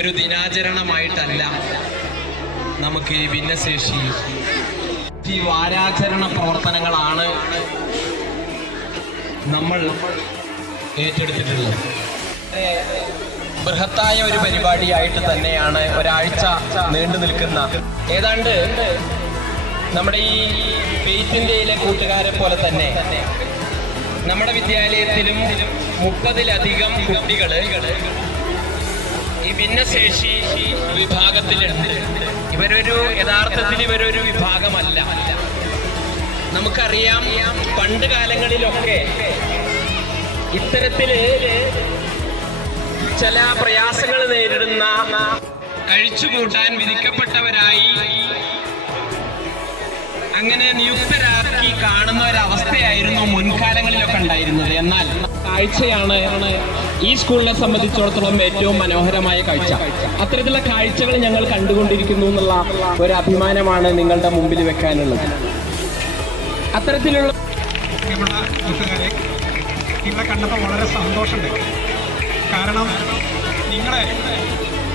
ഒരു ദിനാചരണമായിട്ടല്ല നമുക്ക് ഈ ഭിന്നശേഷി. ഈ വാരാചരണ പ്രവർത്തനങ്ങളാണ് നമ്മൾ ഏറ്റെടുത്തിട്ടുള്ളത്. ബൃഹത്തായ ഒരു പരിപാടിയായിട്ട് തന്നെയാണ് ഒരാഴ്ച നീണ്ടു നിൽക്കുന്ന. ഏതാണ്ട് നമ്മുടെ ഈ ഫെയ്ത്ത് ഇന്ത്യയിലെ കൂട്ടുകാരെ പോലെ തന്നെ നമ്മുടെ വിദ്യാലയത്തിലും മുപ്പതിലധികം കുട്ടികൾ ഈ ഭിന്നശേഷി വിഭാഗത്തിലുണ്ട്. ഇവരൊരു യഥാർത്ഥത്തിൽ ഇവരൊരു വിഭാഗമല്ല. നമുക്കറിയാം പണ്ട് കാലങ്ങളിലൊക്കെ ഇത്തരത്തിൽ ചില പ്രയാസങ്ങൾ നേരിടുന്ന കഴിച്ചുകൂട്ടാൻ വിധിക്കപ്പെട്ടവരായി അങ്ങനെ നിയുക്തരാക്കി കാണുന്ന ഒരവസ്ഥയായിരുന്നു മുൻകാലങ്ങളിലൊക്കെ ഉണ്ടായിരുന്നത്. എന്നാൽ കാഴ്ചയാണ് ഈ സ്കൂളിനെ സംബന്ധിച്ചിടത്തോളം ഏറ്റവും മനോഹരമായ കാഴ്ച. അത്തരത്തിലുള്ള കാഴ്ചകൾ ഞങ്ങൾ കണ്ടുകൊണ്ടിരിക്കുന്നു എന്നുള്ള ഒരു അഭിമാനമാണ് നിങ്ങളുടെ മുമ്പിൽ വെക്കാനുള്ളത്. അത്തരത്തിലുള്ള നിങ്ങളെ കണ്ടപ്പോൾ വളരെ സന്തോഷമുണ്ട്. കാരണം നിങ്ങളെ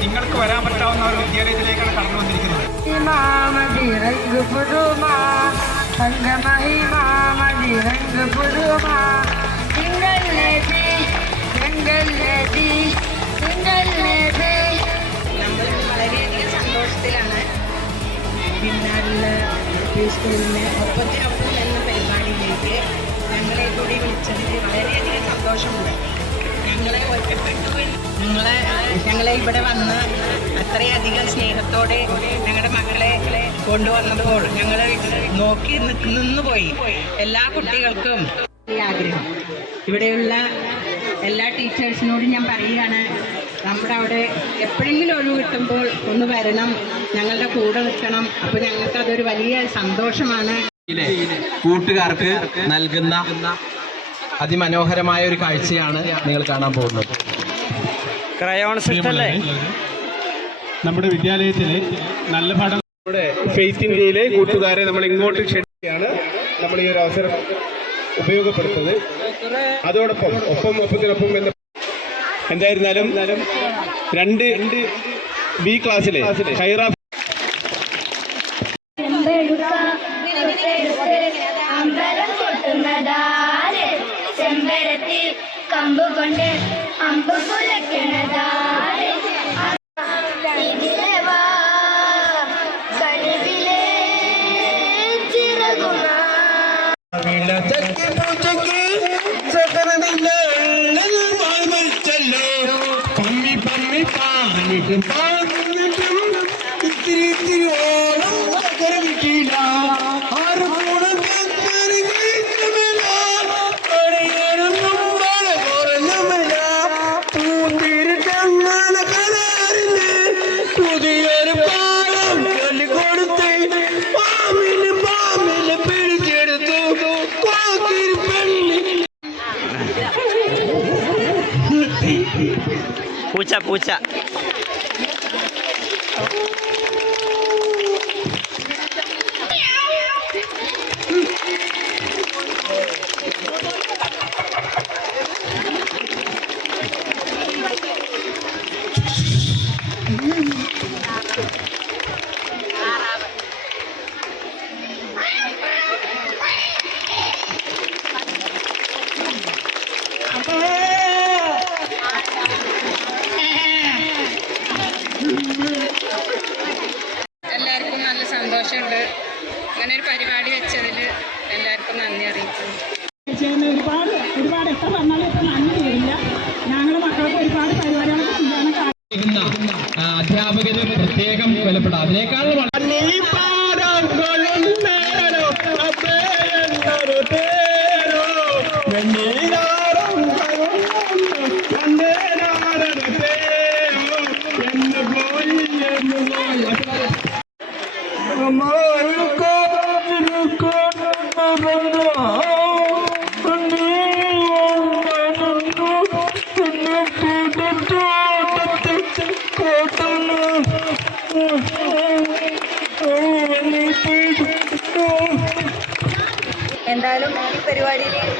നിങ്ങൾക്ക് വരാൻ പറ്റാവുന്ന ഒരു വിദ്യാലയത്തിലേക്കാണ് കടന്നു വന്നിരിക്കുന്നത്. Mama di പിന്നാറിൽ സ്കൂളിന് ഒപ്പത്തിനൊപ്പം എന്ന പരിപാടിയിലേക്ക് ഞങ്ങളെ കൂടി വിളിച്ചതിൽ വളരെയധികം സന്തോഷമുണ്ട്. ഞങ്ങളെ ഒറ്റപ്പെട്ടു ഞങ്ങളെ ഞങ്ങളെ ഇവിടെ വന്ന് അത്രയധികം സ്നേഹത്തോടെ ഞങ്ങളുടെ മകളെ കൊണ്ടുവന്നപ്പോൾ ഞങ്ങൾ നോക്കി നിക്ക് നിന്നുപോയി. എല്ലാ കുട്ടികൾക്കും ആഗ്രഹം. ഇവിടെയുള്ള എല്ലാ ടീച്ചേഴ്സിനോടും ഞാൻ പറയുകയാണ് നമ്മുടെ അവിടെ എപ്പോഴെങ്കിലും ഒഴിവ് കിട്ടുമ്പോൾ ഒന്ന് വരണം ഞങ്ങളുടെ കൂടെ നിൽക്കണം. അപ്പോൾ ഞങ്ങൾക്ക് അതൊരു വലിയ സന്തോഷമാണ്. കൂട്ടുകാർക്ക് നൽകുന്ന അതിമനോഹരമായ ഒരു കാഴ്ചയാണ് നിങ്ങൾ കാണാൻ പോകുന്നത്. നമ്മുടെ വിദ്യാലയത്തിലെ നല്ല പാഠം നമ്മുടെ ഫെയ്ത്ത് ഇന്ത്യയിലെ കൂട്ടുകാരെ നമ്മൾ ഇങ്ങോട്ട് ക്ഷണിക്കുകയാണ്. നമ്മൾ ഈ ഒരു അവസരം ഉപയോഗപ്പെടുത്തുന്നത്. അതോടൊപ്പം ഒപ്പം ഒപ്പത്തിനൊപ്പം എന്ന എന്തായിരുന്നാലും രണ്ട് ബി ക്ലാസ്സിലെ ഹൈറ അമ്പലം കൊട്ടുന്നതാര് వీళ్ళ చక్కి పూజకి సకరదిల్ల పమ్మి పమ్మి పానికి పా pucha pucha. എല്ലാവർക്കും നല്ല സന്തോഷമുണ്ട്. അങ്ങനെ ഒരു പരിപാടി വെച്ചതിൽ എല്ലാവർക്കും നന്ദി അറിയിക്കുന്നു. ഒരുപാട് ഒരുപാട് എത്ര പറഞ്ഞാലും ഇപ്പം നന്ദി വരില്ല. ഞങ്ങൾ മക്കൾക്ക് ഒരുപാട് പരിപാടികളൊക്കെ അധ്യാപകരും പ്രത്യേകം വിലപ്പെടാം. അതിനേക്കാൾ വളരെ പരിപാടിയിലേക്ക്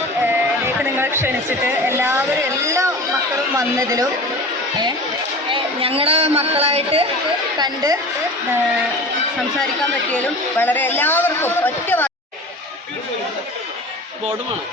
നിങ്ങൾ ക്ഷണിച്ചിട്ട് എല്ലാവരും എല്ലാ മക്കളും വന്നതിലും ഞങ്ങളുടെ മക്കളായിട്ട് കണ്ട് സംസാരിക്കാൻ പറ്റിയാലും വളരെ എല്ലാവർക്കും ഒറ്റ വാ- ബോർഡ് വേണം.